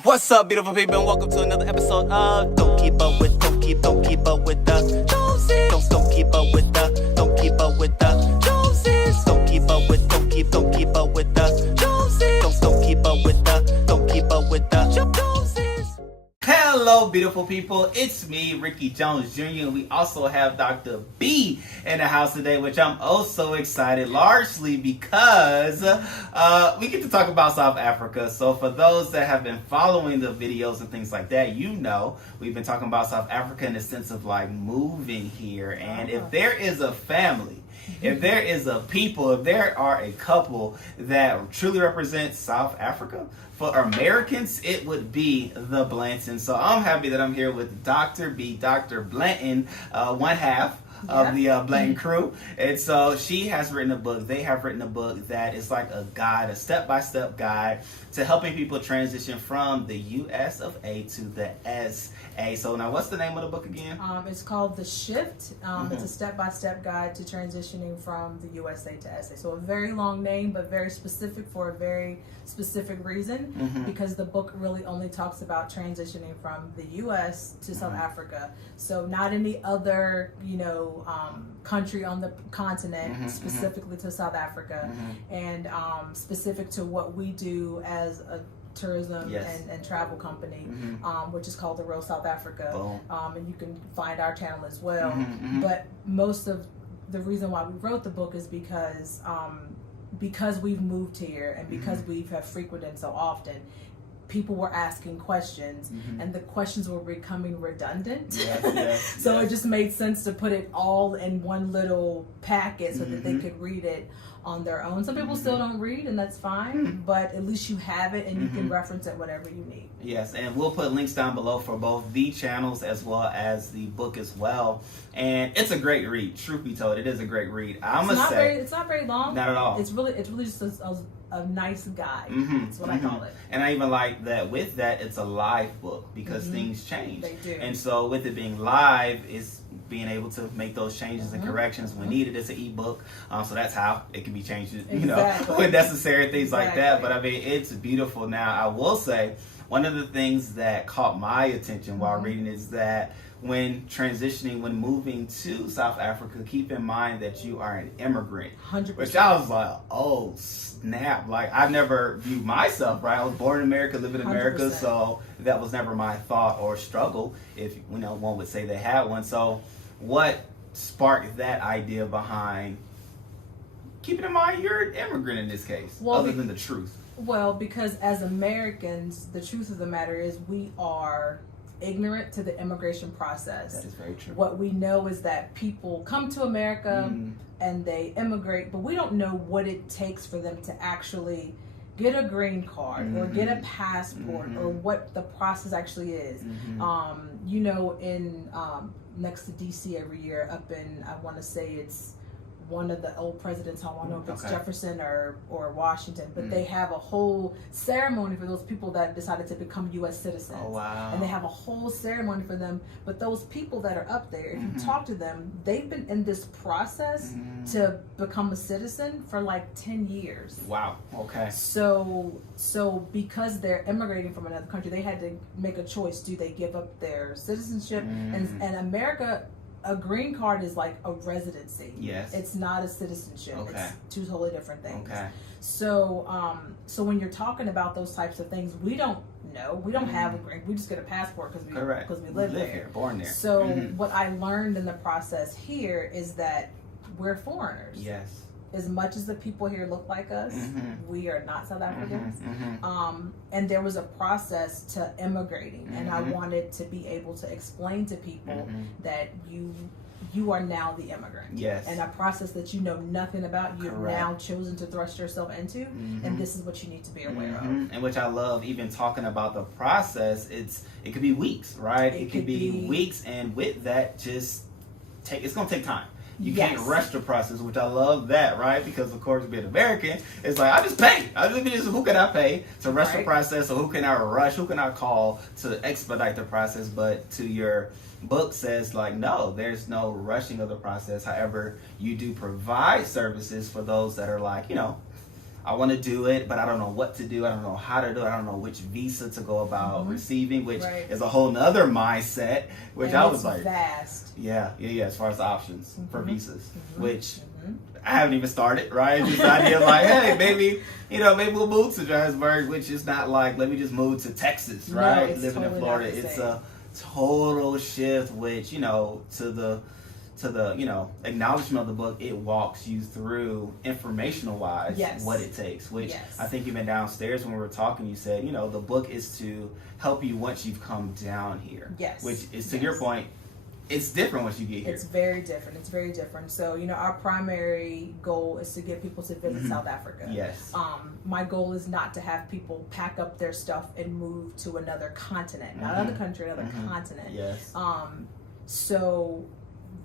What's up, beautiful people, and welcome to another episode of Don't Keep Up with the Joneses. Don't keep up with the Joneses. Don't keep up with the Joneses. Don't keep up with the Joneses. Don't keep up with the Joneses. Hello, beautiful people. It's me, Rickey Jones Jr., and we also have Dr. B in the house today, which I'm also excited, largely because we get to talk about South Africa. So for those that have been following the videos and things like that, you know we've been talking about South Africa in the sense of like moving here. And if there is a family, if there is a people, if there are a couple that truly represent South Africa, for Americans, it would be the Blantons. So I'm happy that I'm here with Dr. B, Dr. Blanton, one half of the Blanton crew. And so she has written a book, they have written a book that is like a guide, a step-by-step guide to helping people transition from the US of A to the SA. So now what's the name of the book again? It's called The Shift. It's a step-by-step guide to transitioning from the USA to SA. So a very long name, but very specific for a very specific reason, because the book really only talks about transitioning from the US to South Africa. So not any other, country on the continent, specifically to South Africa, and specific to what we do as a tourism and travel company, which is called The Real South Africa. And you can find our channel as well. But most of the reason why we wrote the book is because we've moved here and because we have frequented so often, people were asking questions and the questions were becoming redundant. So it just made sense to put it all in one little packet so that they could read it on their own. Some people still don't read, and that's fine, but at least you have it and you can reference it whatever you need. Yes, and we'll put links down below for both the channels as well as the book as well. And it's a great read. Truth be told, it is a great read. It's not very long. Not at all. It's really just a nice guide. That's what I call it. And I even like that with that, it's a live book because things change. They do. And so with it being live, it's being able to make those changes and corrections when needed. It's an ebook, so that's how it can be changed, when necessary, things like that. But I mean, it's beautiful. Now, I will say, one of the things that caught my attention while reading is that when transitioning, when moving to South Africa, keep in mind that you are an immigrant. 100%. Which I was like, oh snap. Like, I've never viewed myself, right? I was born in America, live in America, 100%. so that was never my thought or struggle, if one would say they had one. So what sparked that idea behind keeping in mind you're an immigrant in this case, other than the truth? Well, because as Americans, the truth of the matter is we are ignorant to the immigration process. That is very true. What we know is that people come to America and they immigrate, but we don't know what it takes for them to actually get a green card or get a passport or what the process actually is. In next to DC every year, up in, I want to say it's one of the old presidents' home. I don't know if it's Jefferson or Washington, but they have a whole ceremony for those people that decided to become U.S. citizens. Oh, wow. And they have a whole ceremony for them. But those people that are up there, if you talk to them, they've been in this process to become a citizen for like 10 years. Wow. Okay. So because they're immigrating from another country, they had to make a choice. Do they give up their citizenship? And America, a green card is like a residency. Yes. It's not a citizenship. Okay. It's two totally different things. Okay. So when you're talking about those types of things, we don't know. We don't have a green. We just get a passport because we live there. Here, born there. So what I learned in the process here is that we're foreigners. Yes. As much as the people here look like us, we are not South Africans. And there was a process to immigrating, and I wanted to be able to explain to people that you are now the immigrant. Yes. And a process that you know nothing about, you've now chosen to thrust yourself into, and this is what you need to be aware of. And which I love, even talking about the process, it could be weeks, right? It could be weeks, and with that, it's going to take time. You can't rush the process, which I love that, right? Because, of course, being American, it's like, I just pay. Who can I pay to rush the process, or who can I rush? Who can I call to expedite the process? But to your book says, like, no, there's no rushing of the process. However, you do provide services for those that are like, I want to do it, but I don't know what to do. I don't know how to do it. I don't know which visa to go about receiving, which is a whole nother mindset, which and I was like, vast. Yeah, as far as the options for visas, which I haven't even started, right? Just the idea of like, hey, maybe we'll move to Johannesburg, which is not like, let me just move to Texas, right? No, Living totally in Florida, it's a total shift, which, to the acknowledgement of the book, it walks you through informational wise what it takes, which I think even downstairs when we were talking, you said, the book is to help you once you've come down here. Yes. Which is, to your point, it's different once you get here. It's very different. So, our primary goal is to get people to visit South Africa. Yes. My goal is not to have people pack up their stuff and move to another continent, not another country, another continent. Yes. So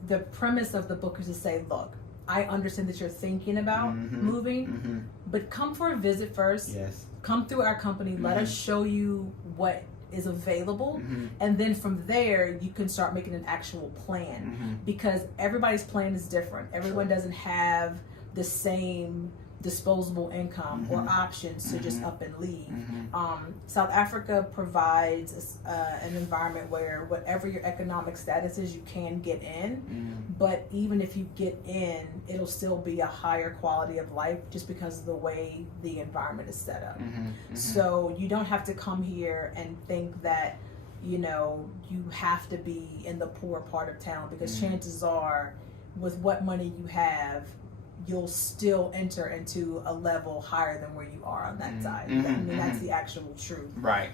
the premise of the book is to say, look, I understand that you're thinking about moving, but come for a visit first. Yes. Come through our company. Let us show you what is available, and then from there you can start making an actual plan, because everybody's plan is different. Everyone doesn't have the same disposable income or options to just up and leave. South Africa provides an environment where whatever your economic status is, you can get in, but even if you get in, it'll still be a higher quality of life just because of the way the environment is set up. So you don't have to come here and think that you have to be in the poor part of town, because chances are, with what money you have, you'll still enter into a level higher than where you are on that side. That's the actual truth. Right.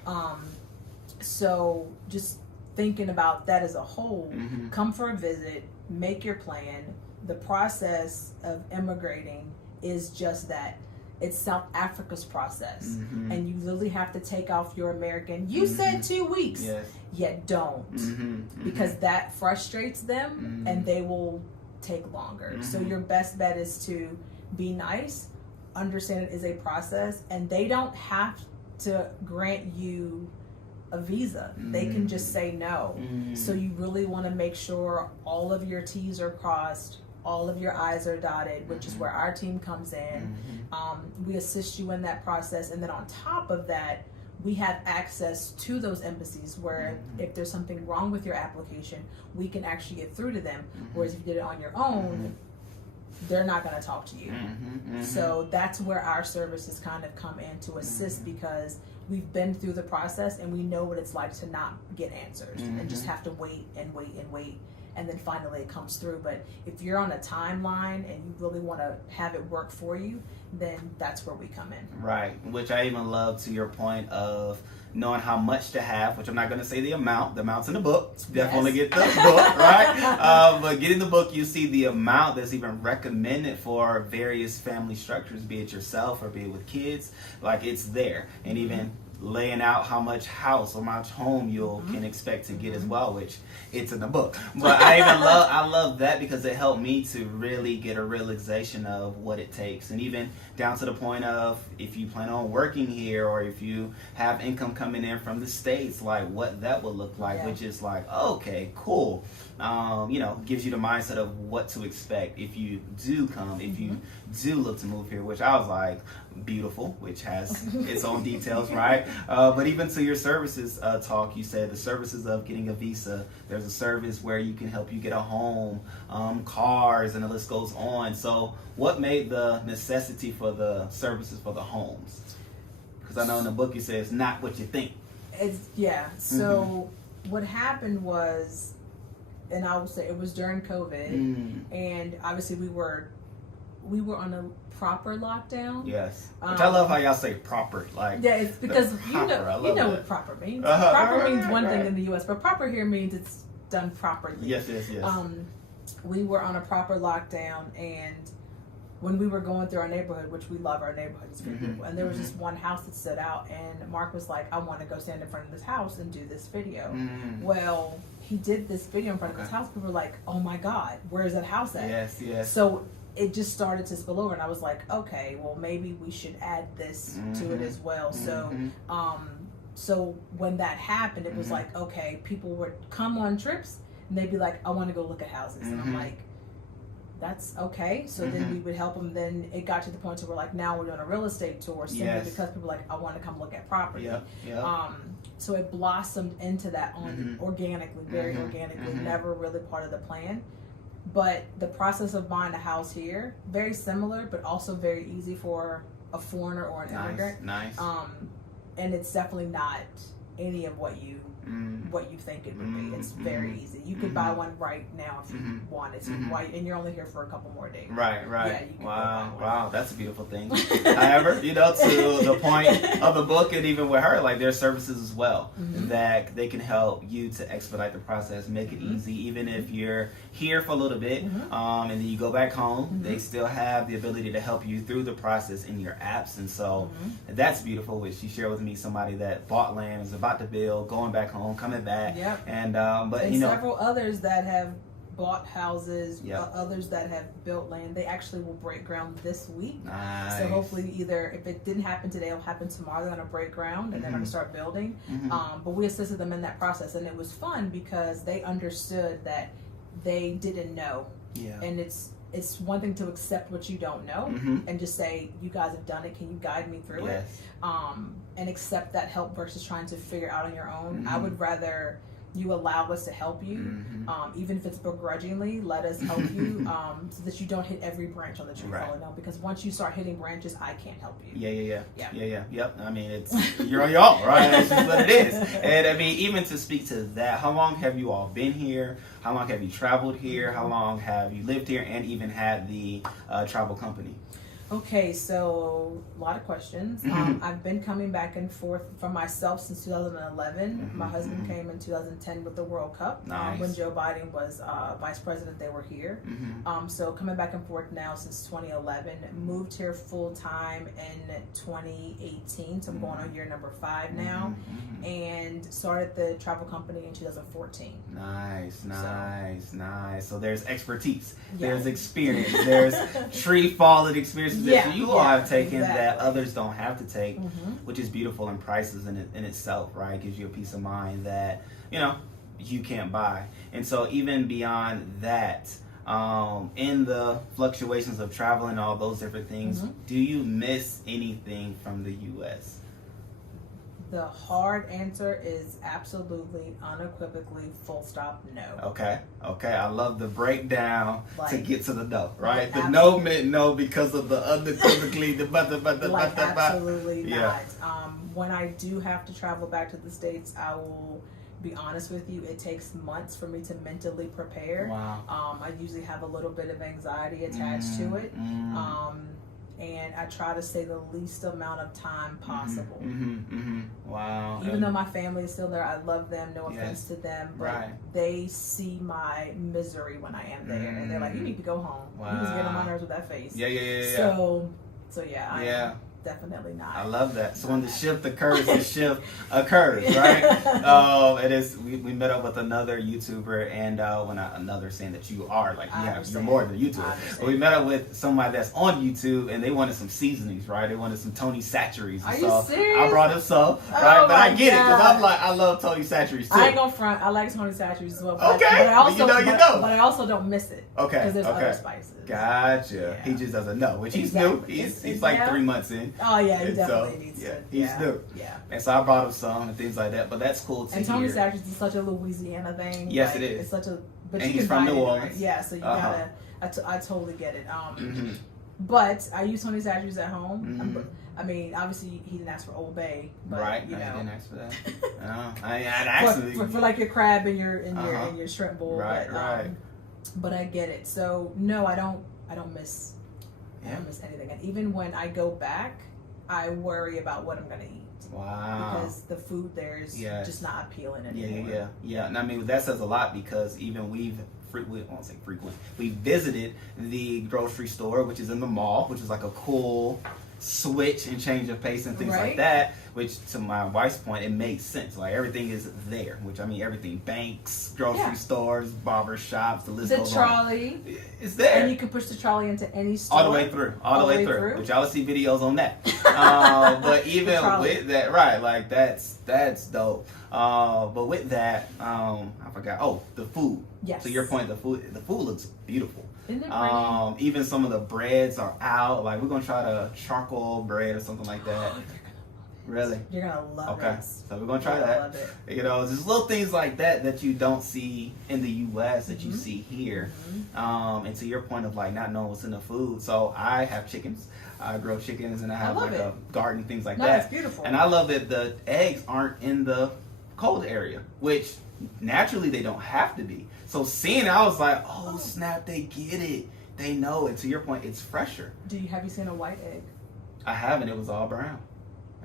So just thinking about that as a whole, come for a visit, make your plan. The process of immigrating is just that. It's South Africa's process. And you literally have to take off your American, you said 2 weeks, yet don't. Because that frustrates them and they will take longer. So your best bet is to be nice, understand it is a process, and they don't have to grant you a visa. They can just say no. So you really want to make sure all of your T's are crossed, all of your I's are dotted, which is where our team comes in. We assist you in that process, and then on top of that, we have access to those embassies where if there's something wrong with your application, we can actually get through to them. Whereas if you did it on your own, they're not going to talk to you. So that's where our services kind of come in to assist, because we've been through the process and we know what it's like to not get answers and just have to wait and wait and wait. And then finally it comes through. But if you're on a timeline and you really want to have it work for you, then that's where we come in. Right, which I even love, to your point of knowing how much to have, which I'm not going to say the amount's in the book. Definitely get the book, right? But getting the book, you see the amount that's even recommended for various family structures, be it yourself or be it with kids. Like, it's there. And even laying out how much house or how much home you can expect to get as well, which it's in the book. But I love that, because it helped me to really get a realization of what it takes, and even down to the point of, if you plan on working here or if you have income coming in from the States, like what that would look like, which is like, okay, cool. Gives you the mindset of what to expect if you do come, if you do look to move here, which I was like, beautiful, which has its own details, right? But even to your services talk, you said the services of getting a visa. There's a service where you can help you get a home, cars, and the list goes on. So what made the necessity for the services for the homes? Because I know in the book you say it's not what you think. So what happened was, and I will say it was during COVID, and obviously we were on a proper lockdown. Yes, which I love how y'all say proper. Like, it's because you know what proper means. Proper means one thing in the U.S., but proper here means it's done properly. Yes. We were on a proper lockdown, and when we were going through our neighborhood, which we love our neighborhood, it's very beautiful, and there was just one house that stood out, and Mark was like, I want to go stand in front of this house and do this video. Well, he did this video in front of his house. People were like, oh my God, where's that house at? Yes. So it just started to spill over, and I was like, okay, well, maybe we should add this to it as well. So when that happened, it was like, okay, people would come on trips and they'd be like, I want to go look at houses. And I'm like, that's okay. So then we would help them. Then it got to the point where we're like, now we're doing a real estate tour simply because people were like, I want to come look at property. So it blossomed into that organically, very organically, never really part of the plan. But the process of buying a house here, very similar, but also very easy for a foreigner or an immigrant. Nice. And it's definitely not any of what you think it would be. It's very easy. You could buy one right now if you wanted to. And you're only here for a couple more days. Right. Yeah, you can Wow. That's a beautiful thing. However, to the point of the book, and even with her, like there's services as well that they can help you to expedite the process, make it easy, even if you're here for a little bit, and then you go back home. They still have the ability to help you through the process in your absence. So that's beautiful. Which she shared with me, somebody that bought land, is about to build, going back home, coming back, and several others that have bought houses, others that have built land. They actually will break ground this week. Nice. So hopefully, either if it didn't happen today, it'll happen tomorrow. They're going to break ground and they're going to start building. But we assisted them in that process, and it was fun because they understood that they didn't know. And it's one thing to accept what you don't know and just say, you guys have done it, can you guide me through it? And accept that help versus trying to figure it out on your own. I would rather you allow us to help you, even if it's begrudgingly, let us help you, so that you don't hit every branch on the tree falling down. Because once you start hitting branches, I can't help you. Yep. I mean, it's you're on your own, right? That's just what it is. And I mean, even to speak to that, how long have you all been here? How long have you traveled here? How long have you lived here, and even had the travel company? Okay, so a lot of questions. I've been coming back and forth for myself since 2011. My husband came in 2010 with the World Cup. Nice. When Joe Biden was vice president, they were here. So coming back and forth now since 2011. Moved here full time in 2018. So I'm going on year number 5 now. And started the travel company in 2014. Nice. So there's expertise. There's experience. There's tree falling experience that you all have taken that others don't have to take, which is beautiful, and prices in itself, right? Gives you a peace of mind that you can't buy. And so even beyond that, in the fluctuations of traveling and all those different things, do you miss anything from the U.S.? The hard answer is absolutely, unequivocally, full stop, no. Okay. I love the breakdown to get to the no, right? The no meant no because of the unequivocally, the but. Absolutely not. When I do have to travel back to the States, I will be honest with you, it takes months for me to mentally prepare. Wow. I usually have a little bit of anxiety attached to it. And I try to stay the least amount of time possible. Wow. Even though my family is still there, I love them, no offense to them, but they see my misery when I am there, and they're like, you need to go home. You just get on my nerves with that face. So I am definitely not. I love that. So when the shift occurs, right? It is. We met up with another YouTuber, and another saying that you are like you're more than a YouTuber. But we met up with somebody that's on YouTube, and they wanted some seasonings, right? They wanted some Tony Chachere's. Are you serious? I brought him some, right? But I get it because I'm like, I love Tony Chachere's too. I ain't gonna front. I like Tony Chachere's as well. But I also don't miss it. Because there's other spices. Gotcha. He just doesn't know, which he's new. He's like 3 months in. Oh yeah, he definitely needs to. He's new. Yeah. And so I brought him some and things like that. But that's cool to hear. And Tony Chachere's is such a Louisiana thing. Yes, it is. It's such a. But and you he's can from buy New it Orleans. Yeah, so you gotta. I totally get it. But I use Tony Chachere's at home. I mean, obviously he didn't ask for Old Bay, but right? You know, he didn't ask for that. I'd actually for like your crab and your shrimp bowl. Right. But I get it. So no, I don't miss. I don't miss anything. And even when I go back, I worry about what I'm gonna eat. Wow. Because the food there is just not appealing anymore. Yeah. And I mean, that says a lot because even we visited the grocery store, which is in the mall, which is like a cool switch and change of pace and things like that. which to my wife's point, it makes sense. Like everything is there, which I mean everything, banks, grocery stores, barber shops, the list goes on. The trolley. It's there. And you can push the trolley into any store. All the way through. All the way through. Which y'all will see videos on that. But even with that, right, like that's dope. But with that, I forgot. Oh, the food. Yes. To your point, the food looks beautiful. Isn't it pretty? Even some of the breads are out. Like we're gonna try the charcoal bread or something like that. Really? You're gonna love it. Okay, so we're gonna try that. Love it. You know, there's little things like that you don't see in the U.S. that you see here. And to your point of like not knowing what's in the food, so I have chickens. I grow chickens and I have like a garden, things like that. That's beautiful. And I love that the eggs aren't in the cold area, which naturally they don't have to be. So seeing it, I was like, oh snap, they get it. They know it. To your point, it's fresher. Have you seen a white egg? I haven't. It was all brown.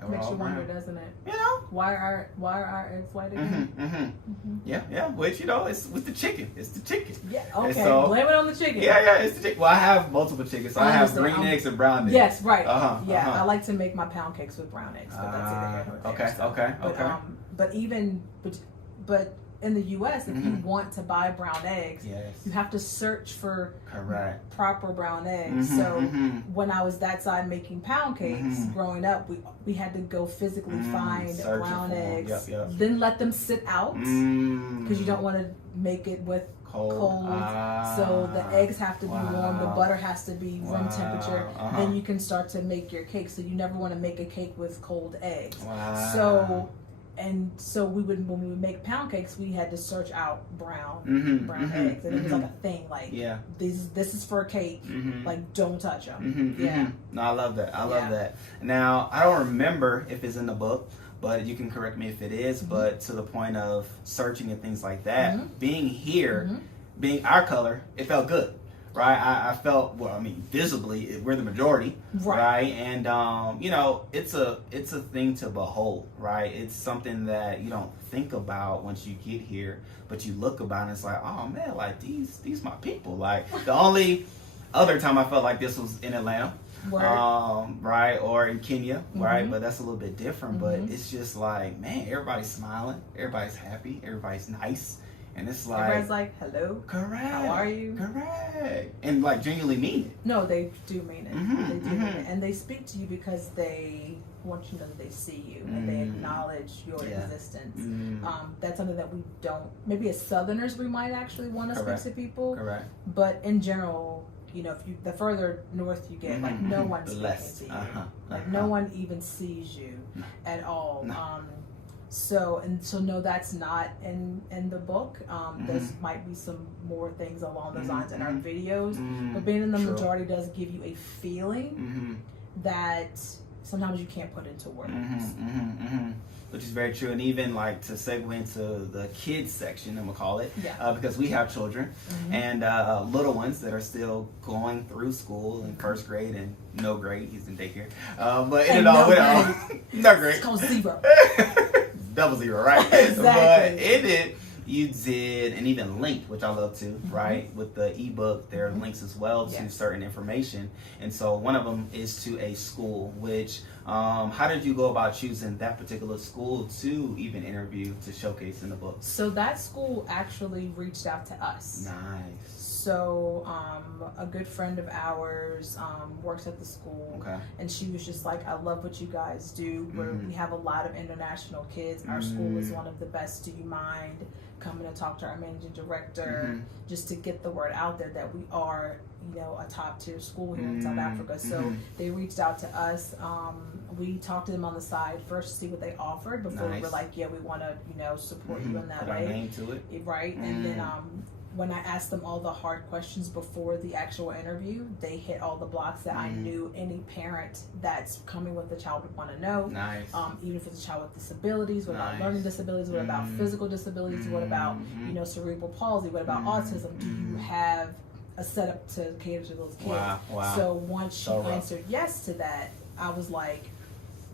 Makes you wonder, doesn't it? You know, why are our eggs white again? Yeah. Which it's with the chicken. It's the chicken. Yeah. Okay. So, blame it on the chicken. Yeah. It's the chicken. Well, I have multiple chickens, so I have green eggs and brown eggs. Yes, right. I like to make my pound cakes with brown eggs, but that's it. Okay. But in the U.S., if you want to buy brown eggs, you have to search for proper brown eggs. So when I was that side making pound cakes growing up, we had to go physically find brown eggs, then let them sit out because you don't want to make it with cold. So the eggs have to be warm, the butter has to be room temperature, then you can start to make your cake. So you never want to make a cake with cold eggs. So we would, when we would make pound cakes, we had to search out brown eggs, and it was like a thing. Like, this is for a cake. Like, don't touch them. No, I love that. I love that. Now, I don't remember if it's in the book, but you can correct me if it is. But to the point of searching and things like that, being here, being our color, it felt good. Right, I felt visibly we're the majority, right? And it's a thing to behold, right? It's something that you don't think about once you get here, but you look about and it's like, oh man, like these my people. Like the only other time I felt like this was in Atlanta, right, or in Kenya, right? But that's a little bit different. But it's just like, man, everybody's smiling, everybody's happy, everybody's nice. And it's like everybody's like, hello, correct, how are you? Correct, and like genuinely mean it. No, they do mean it. They do mean it, and they speak to you because they want you to know that they see you and they acknowledge your existence. That's something that we don't. Maybe as Southerners, we might actually want to speak to people. Correct. But in general, if the further north you get, like no one's speaking to you. Like no one even sees you at all. So no, that's not in the book. There might be some more things along those lines in our videos, but being in the majority does give you a feeling that sometimes you can't put into words. Which is very true, and even like to segue into the kids section, I'm gonna call it, because we have children and little ones that are still going through school in first grade and no grade. He's in daycare, but no grade. It's called zero. Double zero, right? Exactly. But in it, you did, and even linked, which I love too, right? With the ebook, there are links as well to certain information. And so one of them is to a school, which, how did you go about choosing that particular school to even interview, to showcase in the book? So that school actually reached out to us. Nice. So a good friend of ours works at the school, and she was just like, I love what you guys do. We have a lot of international kids. Our school is one of the best. Do you mind coming to talk to our managing director just to get the word out there that we are, a top tier school here in South Africa? So they reached out to us. We talked to them on the side first to see what they offered before we were like, we want to, support you in that way. Put our name to it. Right, and then when I asked them all the hard questions before the actual interview, they hit all the blocks that I knew any parent that's coming with a child would want to know. Nice. Even if it's a child with disabilities, what about learning disabilities, what about physical disabilities, what about, cerebral palsy, what about autism? Do you have a setup to cater to those kids? Wow. So once she answered yes to that, I was like,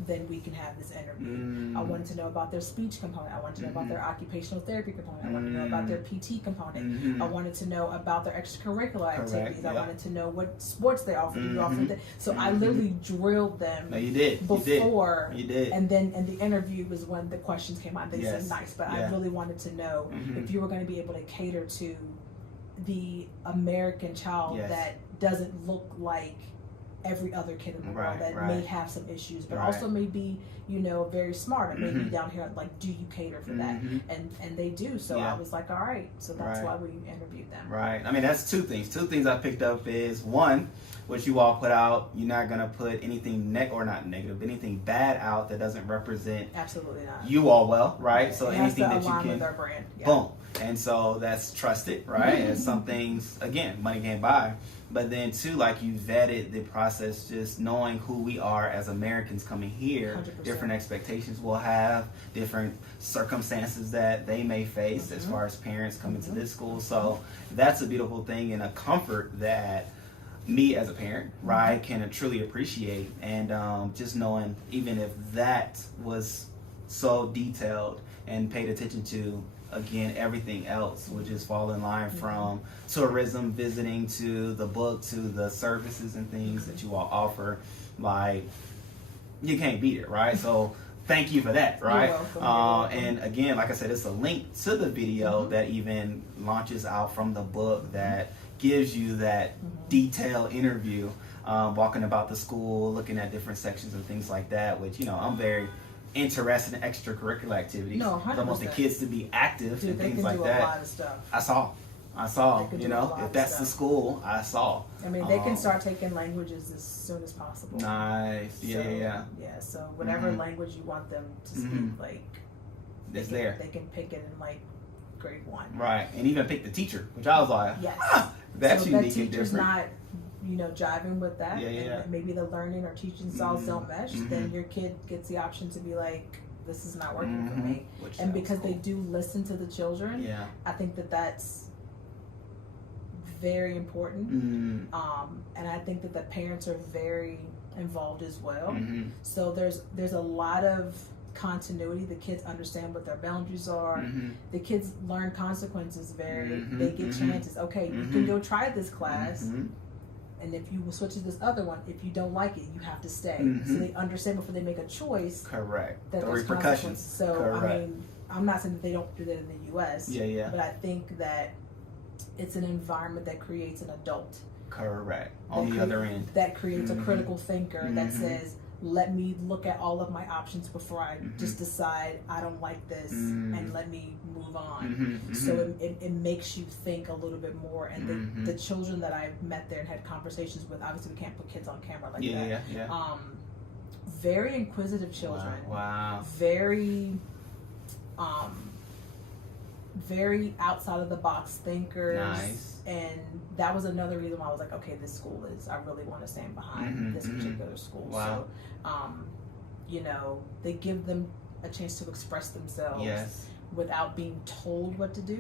then we can have this interview. I wanted to know about their speech component. I wanted to know about their occupational therapy component. I wanted to know about their PT component. I wanted to know about their extracurricular activities. I wanted to know what sports they offer. Do you offer that? So I literally drilled them. No, you did. Before. You did. And then in the interview was when the questions came out. They said nice, but I really wanted to know if you were going to be able to cater to the American child that doesn't look like every other kid in the world that may have some issues, but also may be, you know, very smart and maybe down here, like, do you cater for that? And they do. So I was like, all right. So that's why we interviewed them. Right. I mean, that's two things. Two things I picked up is, one, what you all put out, you're not going to put anything not negative, anything bad out that doesn't represent absolutely not you all well, right? Yeah. So it anything has to that you align can, with our brand. boom. And so that's trusted, right? And some things, again, money can't buy. But then too, like, you vetted the process, just knowing who we are as Americans coming here, 100%. different expectations we'll have, different circumstances that they may face as far as parents coming to this school. So that's a beautiful thing and a comfort that me as a parent, right, can truly appreciate. And just knowing, even if that was so detailed and paid attention to, again, everything else would just fall in line, from tourism, visiting, to the book, to the services and things that you all offer. Like, you can't beat it, right? So thank you for that, right? You're welcome. And again, like I said, it's a link to the video that even launches out from the book that gives you that detailed interview, walking about the school, looking at different sections and things like that, which, you know, I'm very interested in extracurricular activities. No, 100%. I want the kids to be active and things like that. They can do a lot of stuff. I saw, you know, if that's the school, I saw. I mean, they can start taking languages as soon as possible. Nice. Yeah. So whatever language you want them to speak, like, it's there. They can pick it in, like, grade 1. Right. And even pick the teacher, which I was like, that's so unique that and different. not, you know, jiving with that, and maybe the learning or teaching styles don't mesh, then your kid gets the option to be like, this is not working for me. And because they do listen to the children, I think that that's very important. And I think that the parents are very involved as well. So there's a lot of continuity. The kids understand what their boundaries are. The kids learn consequences. They get chances. Okay, you can go try this class, and if you will switch to this other one, if you don't like it, you have to stay. So they understand before they make a choice. Correct. That The there's repercussions. So I mean, I'm not saying that they don't do that in the U.S. But I think that it's an environment that creates an adult. Correct. On the other end. That creates a critical thinker that says, let me look at all of my options before I just decide I don't like this, and let me move on. So it makes you think a little bit more. And the children that I've met there and had conversations with, obviously we can't put kids on camera like that. Very inquisitive children. Wow. Very outside of the box thinkers. Nice. And that was another reason why I was like, okay, this school I really want to stand behind this particular school. Wow. So, you know, they give them a chance to express themselves without being told what to do,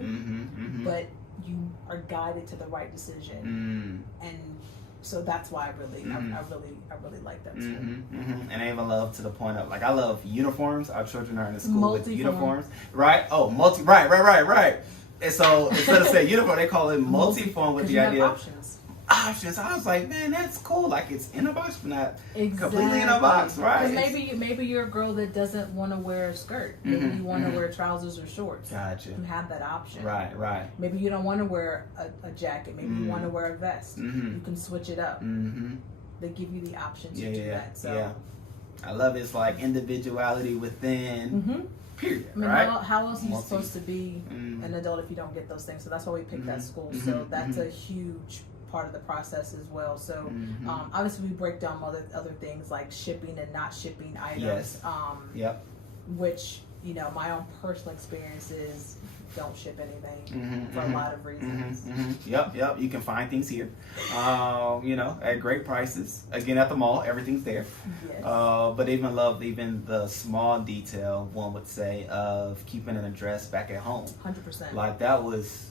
but you are guided to the right decision. And so that's why I really like that school. And I even love to the point of, like, I love uniforms. Our children are in a school with uniforms, right? Oh, right. And so instead of saying uniform, they call it multi-form, with the idea of options. I was like, man, that's cool. Like, it's in a box, but not completely in a box, right? Maybe you're a girl that doesn't want to wear a skirt. Maybe you want to wear trousers or shorts. Gotcha. You have that option. Right. Maybe you don't want to wear a jacket. Maybe you want to wear a vest. You can switch it up. They give you the option to do that. So I love it. It's like individuality within. Period. I mean, right? how else are you supposed to be an adult if you don't get those things? So that's why we picked that school. So that's a huge part of the process as well. So obviously we break down other things like shipping and not shipping items. Which, you know, my own personal experience is don't ship anything for a lot of reasons. Yep. You can find things here, you know, at great prices. Again, at the mall, everything's there. Yes. But even the small detail, one would say, of keeping an address back at home. 100%. Like, that was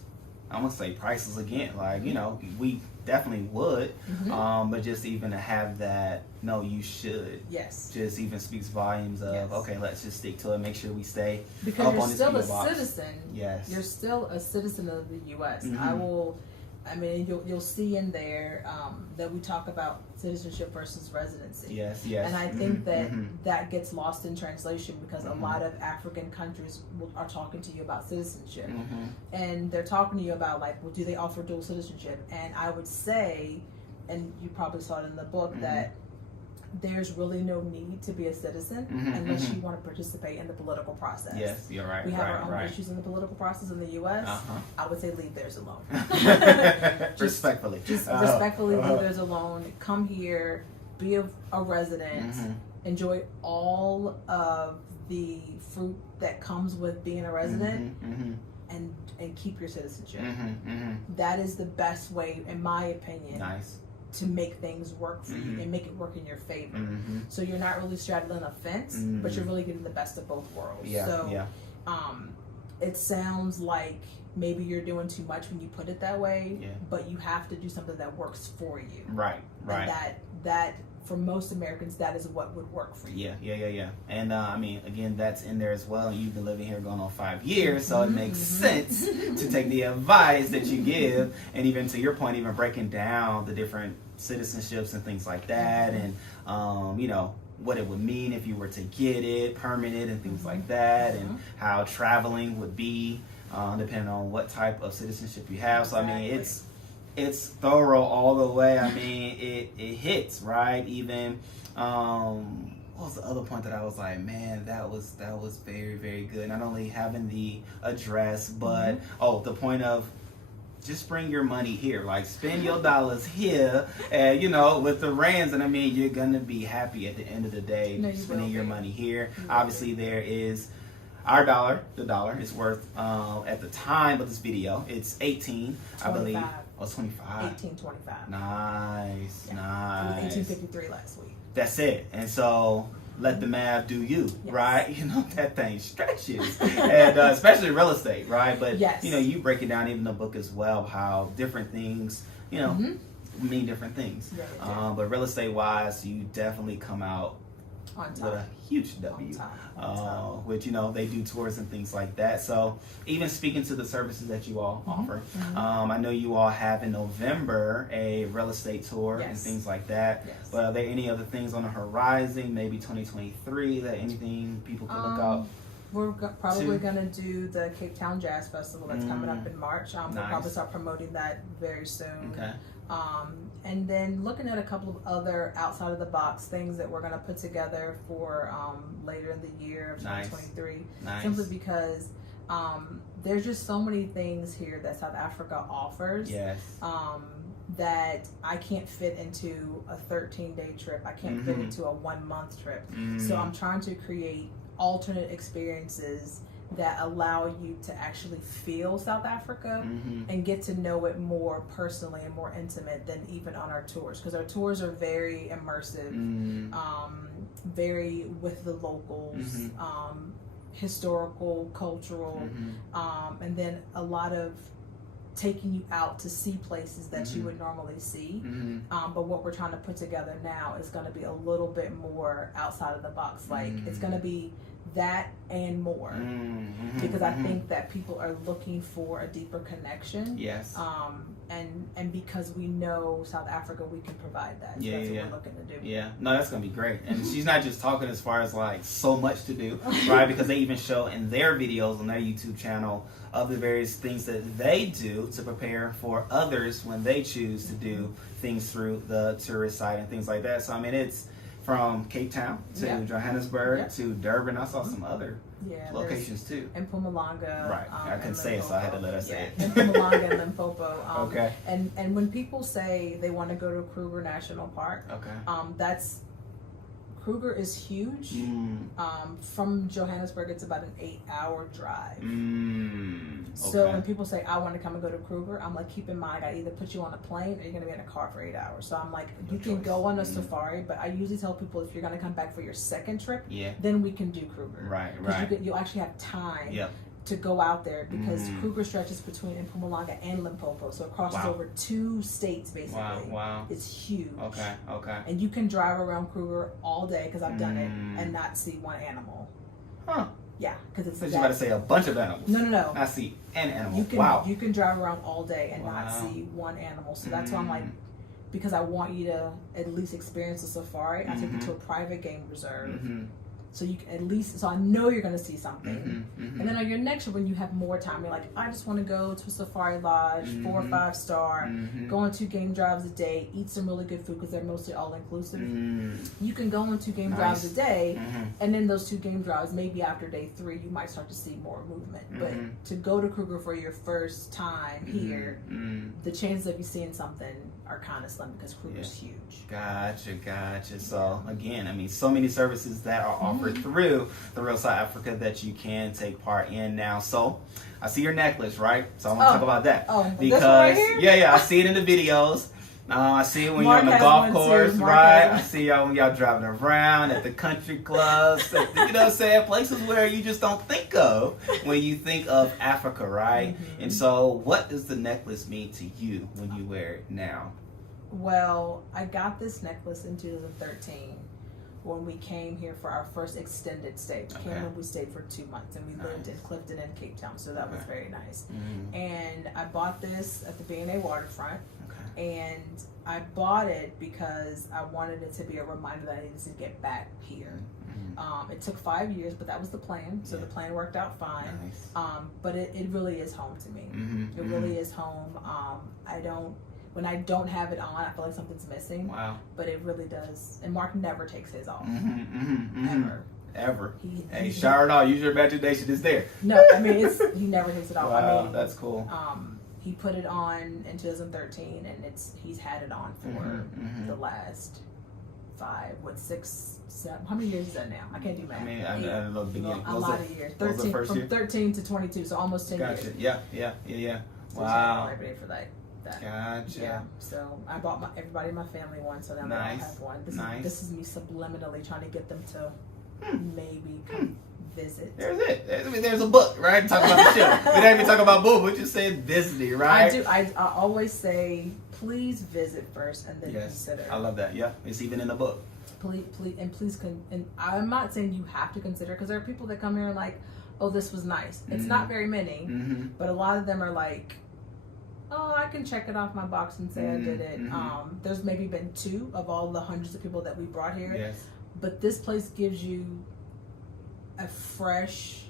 I'm gonna say priceless again. Like, you know, we definitely would, but just even to have that, no, you should. Yes. Just even speaks volumes of, okay, let's just stick to it. Make sure we stay because up you're on this still a box. citizen. Yes. You're still a citizen of the U.S. I mean, you'll see in there that we talk about citizenship versus residency. Yes. And I think that gets lost in translation because a lot of African countries are talking to you about citizenship, and they're talking to you about like, well, do they offer dual citizenship? And I would say, and you probably saw it in the book, that there's really no need to be a citizen unless you want to participate in the political process. Yes, you're right. We have our own issues in the political process in the U.S. I would say leave theirs alone. Respectfully. Just respectfully leave theirs alone. Come here, be a resident, enjoy all of the fruit that comes with being a resident, and keep your citizenship. That is the best way, in my opinion. To make things work for you and make it work in your favor. So you're not really straddling a fence, but you're really getting the best of both worlds. It sounds like maybe you're doing too much when you put it that way, but you have to do something that works for you. Right. And that for most Americans, that is what would work for you. Yeah. And I mean, again, that's in there as well. You've been living here going on 5 years, so it makes sense to take the advice that you give, and even to your point, even breaking down the different citizenships and things like that, and you know, what it would mean if you were to get it permanent and things like that, and how traveling would be depending on what type of citizenship you have. So I mean, it's thorough all the way. I mean, it hits, right? Even what was the other point that I was like, man, that was very, very good. Not only having the address, but the point of just bring your money here. Like, spend your dollars here, and you know, with the rands, and I mean, you're gonna be happy at the end of the day spending your money here. Obviously, there is our dollar. The dollar is worth at the time of this video, it's 18, 25. I believe. Oh, 25. 1825. Nice. It was 1853 last week. That's it. And so let the math do you, right? You know, that thing stretches, and especially real estate, right? But you know, you break it down even in the book as well, how different things, you know, mean different things. But real estate wise, you definitely come out with a huge W, which, you know, they do tours and things like that. So even speaking to the services that you all offer, I know you all have in November a real estate tour and things like that. But are there any other things on the horizon, maybe 2023, that anything people can look out? We're probably going to do the Cape Town Jazz Festival that's coming up in March. We'll probably start promoting that very soon. And then looking at a couple of other outside of the box things that we're going to put together for later in the year of 2023. Simply because there's just so many things here that South Africa offers that I can't fit into a 13-day trip. I can't fit into a 1-month trip. So I'm trying to create alternate experiences that allow you to actually feel South Africa and get to know it more personally and more intimate than even on our tours, because our tours are very immersive, very with the locals, historical, cultural, and then a lot of taking you out to see places that you would normally see. But what we're trying to put together now is going to be a little bit more outside of the box. Like, it's going to be that and more, because I think that people are looking for a deeper connection. And because we know South Africa, we can provide that. So that's what we're looking to do. No, that's gonna be great. And she's not just talking as far as like so much to do, right? Because they even show in their videos on their YouTube channel of the various things that they do to prepare for others when they choose to do things through the tourist side and things like that. So I mean, it's from Cape Town to Johannesburg to Durban. I saw some other locations too. And Mpumalanga. Right. I couldn't say it, so I had to let her say it. And Mpumalanga and Limpopo. And when people say they want to go to Kruger National Park, Kruger is huge. From Johannesburg, it's about an 8-hour drive. So when people say, I want to come and go to Kruger, I'm like, keep in mind, I either put you on a plane or you're going to be in a car for 8 hours. So I'm like, you can go on a safari, but I usually tell people, if you're going to come back for your second trip, then we can do Kruger. Because you'll actually have time to go out there because Kruger stretches between Mpumalanga and Limpopo, so it crosses over 2 states basically. Wow. It's huge. Okay. And you can drive around Kruger all day because I've done it and not see one animal. Huh. Yeah, because it's. So you about to say a bunch of animals? No. Not see an animal. You can drive around all day and not see one animal. So that's why I'm like, because I want you to at least experience a safari, I take you to a private game reserve. So you can at least, so I know you're going to see something. And then on your next trip, when you have more time, you're like, I just want to go to a safari lodge, 4 or 5 star, go on 2 game drives a day, eat some really good food because they're mostly all inclusive. You can go on 2 game drives a day, and then those 2 game drives, maybe after day 3, you might start to see more movement. But to go to Kruger for your first time here, the chances of you seeing something are kind of slim because Kruger's huge. Gotcha. So again, I mean, so many services that are offered through the Real South Africa that you can take part in now. So I see your necklace, right? So I want to talk about that. Because right here? I see it in the videos. I see it when you're on the golf course, right? I see y'all when y'all driving around at the country clubs, you know what I'm saying? Places where you just don't think of when you think of Africa, right? And so what does the necklace mean to you when you wear it now? Well, I got this necklace in 2013 when we came here for our first extended stay. We came and we stayed for 2 months, and we lived in Clifton and Cape Town, so that was very nice. And I bought this at the B&A waterfront, and I bought it because I wanted it to be a reminder that I needed to get back here. It took 5 years, but that was the plan, so the plan worked out fine. But it really is home to me. It really is home. When I don't have it on, I feel like something's missing. But it really does. And Mark never takes his off. Ever. Hey, shower it off. Use your imagination. It's there. No, I mean, he never takes it off. Wow, I mean, that's cool. He put it on in 2013, and he's had it on for the last 6, 7. How many years is that now? I can't do math. I mean, I love beginning. A lot of years. 13 to 22, so almost 10 years. Yeah. So Wow. I paid for that. Gotcha. Yeah. So I bought everybody in my family one, so now they all have one. This is me subliminally trying to get them to maybe come visit. There's it. I mean, there's a book, right? Talk about the show. We don't even talk about book. We just say visiting, right? I do. I always say, please visit first and then consider. I love that. Yeah, it's even in the book. Please, and I'm not saying you have to consider, because there are people that come here and like, oh, this was nice. It's not very many, but a lot of them are like, oh, I can check it off my box and say I did it. There's maybe been 2 of all the hundreds of people that we brought here. Yes. But this place gives you a fresh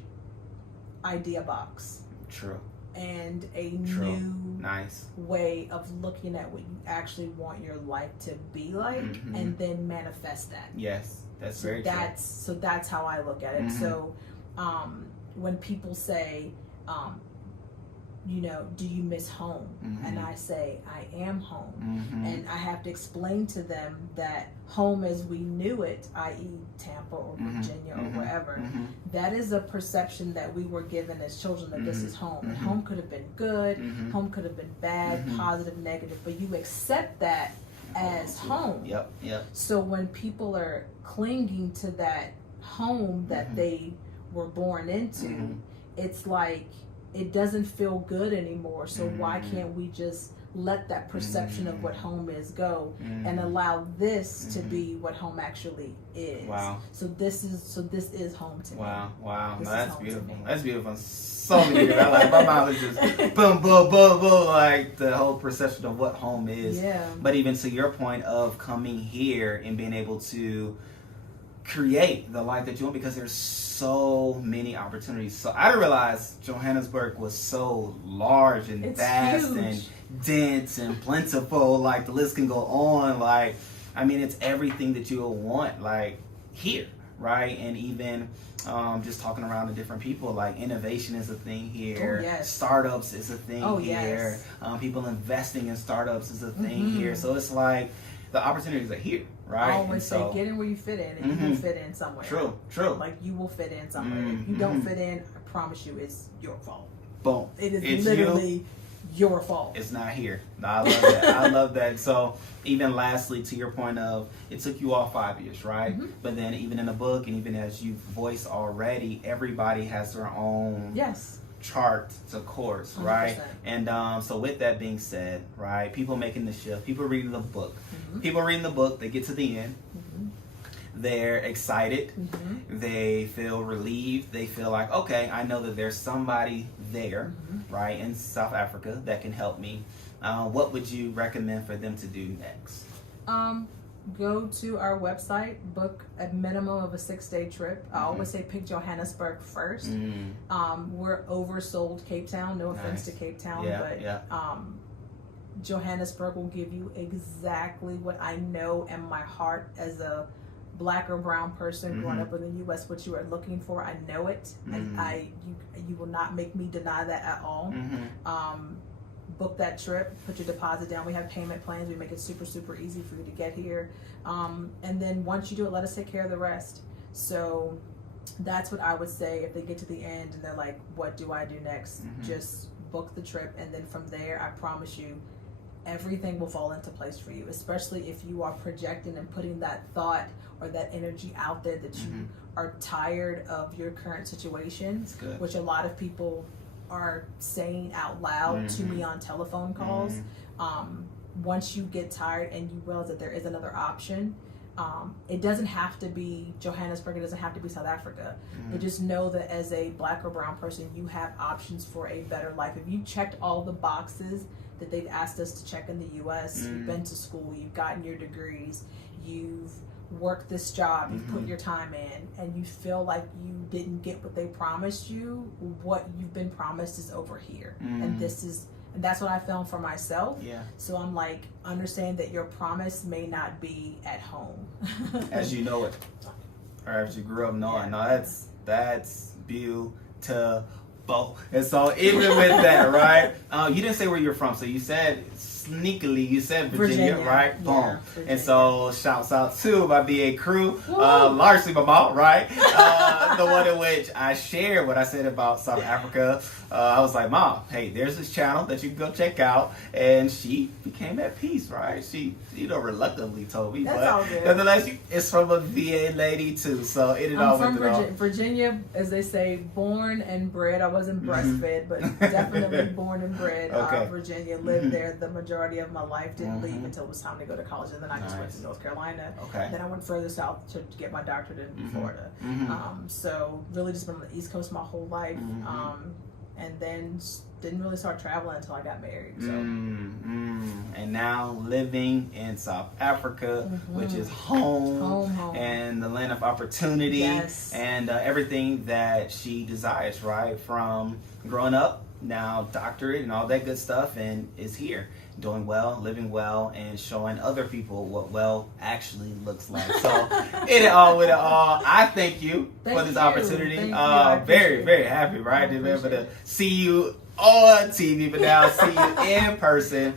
idea box. True. And a new nice way of looking at what you actually want your life to be like, and then manifest that. Yes, that's very true. So that's how I look at it. So when people say, you know, do you miss home? And I say, I am home. And I have to explain to them that home as we knew it, i.e. Tampa or Virginia or wherever, that is a perception that we were given as children, that this is home. And home could have been good, home could have been bad, positive, negative, but you accept that as home. Yep. So when people are clinging to that home that they were born into, it's like, it doesn't feel good anymore. So why can't we just let that perception of what home is go and allow this to be what home actually is? Wow. So this is home to me. Wow. No, that's beautiful. That's beautiful. So many. Like my mind was just boom, like the whole perception of what home is. Yeah. But even to your point of coming here and being able to create the life that you want, because there's so many opportunities. So I didn't realize Johannesburg was so large and vast and dense and plentiful. Like the list can go on. Like, I mean, it's everything that you'll want, like here, right? And even just talking around to different people, like innovation is a thing here. Oh, yes. Startups is a thing here. Yes. People investing in startups is a thing here. So it's like the opportunities are here, right? I always say, get in where you fit in, and you will fit in somewhere. True. Like, you will fit in somewhere. If you don't fit in, I promise you, it's your fault. Boom. It's literally your fault. It's not here. No, I love that. I love that. So, even lastly, to your point of, it took you all 5 years, right? But then even in the book, and even as you've voiced already, everybody has their own chart to course, right? 100%. And so with that being said, right, people making the shift, people reading the book, they get to the end, they're excited, they feel relieved, they feel like, okay, I know that there's somebody there, right, in South Africa that can help me. What would you recommend for them to do next? Go to our website, book a minimum of a 6-day trip. I always say pick Johannesburg first. We're oversold Cape Town. No offense to Cape Town, but Johannesburg will give you exactly what I know in my heart as a Black or brown person growing up in the U.S. what you are looking for. I know it, and you will not make me deny that at all. Book that trip, put your deposit down. We have payment plans. We make it super, super easy for you to get here. And then once you do it, let us take care of the rest. So that's what I would say if they get to the end and they're like, what do I do next? Just book the trip. And then from there, I promise you, everything will fall into place for you, especially if you are projecting and putting that thought or that energy out there that you are tired of your current situation, which a lot of people are saying out loud to me on telephone calls. Once you get tired and you realize that there is another option, it doesn't have to be Johannesburg, it doesn't have to be South Africa, but just know that as a Black or brown person, you have options for a better life. If you checked all the boxes that they've asked us to check in the U.S., you've been to school, you've gotten your degrees, you've worked this job, you've put your time in, and you feel like you didn't get what they promised you, what you've been promised is over here. And that's what I found for myself. So I'm like, understand that your promise may not be at home. As you know it, or as you grew up knowing. No, that's beautiful. And so even with that, right? You didn't say where you're from, so you said sneakily, you said Virginia. Right? Boom. Yeah, Virginia. And so shouts out to my BA crew, largely my mom, right? The one in which I shared what I said about South Africa. I was like, Mom, hey, there's this channel that you can go check out. And she became at peace, right? She, reluctantly told me. That's all good. Nonetheless, it's from a VA lady too. So it all I'm went from Virginia, as they say, born and bred. I wasn't breastfed, but definitely born and bred. Virginia, lived there the majority of my life. Didn't leave until it was time to go to college, and then I just went to North Carolina. Then I went further south to get my doctorate in Florida. So really just been on the East Coast my whole life. And then didn't really start traveling until I got married. So. And now living in South Africa, which is home, and the land of opportunity, and everything that she desires, right? From growing up, now doctorate and all that good stuff, and is here doing well, living well, and showing other people what well actually looks like. So in it all, with it all, I thank you for this opportunity. Very, very happy, right, to be able to see you on TV, but now see you in person.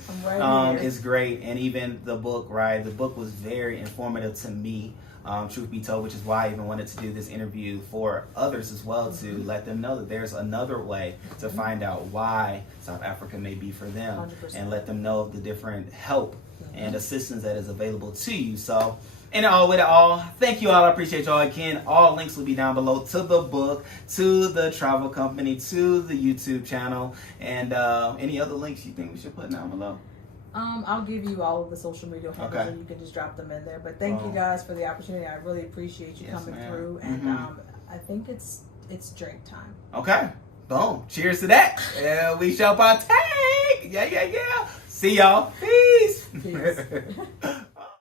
Is great. And even the book, right? The book was very informative to me. Truth be told, which is why I even wanted to do this interview for others as well, to let them know that there's another way to find out why South Africa may be for them, 100%. and let them know the different help and assistance that is available to you. So, in it all, with it all, thank you all. I appreciate y'all. Again, all links will be down below to the book, to the travel company, to the YouTube channel, and any other links you think we should put down below. I'll give you all of the social media handles and you can just drop them in there. But thank you guys for the opportunity. I really appreciate you coming through. And I think it's drink time. Okay. Boom. Cheers to that. And we shall partake. Yeah. See y'all. Peace.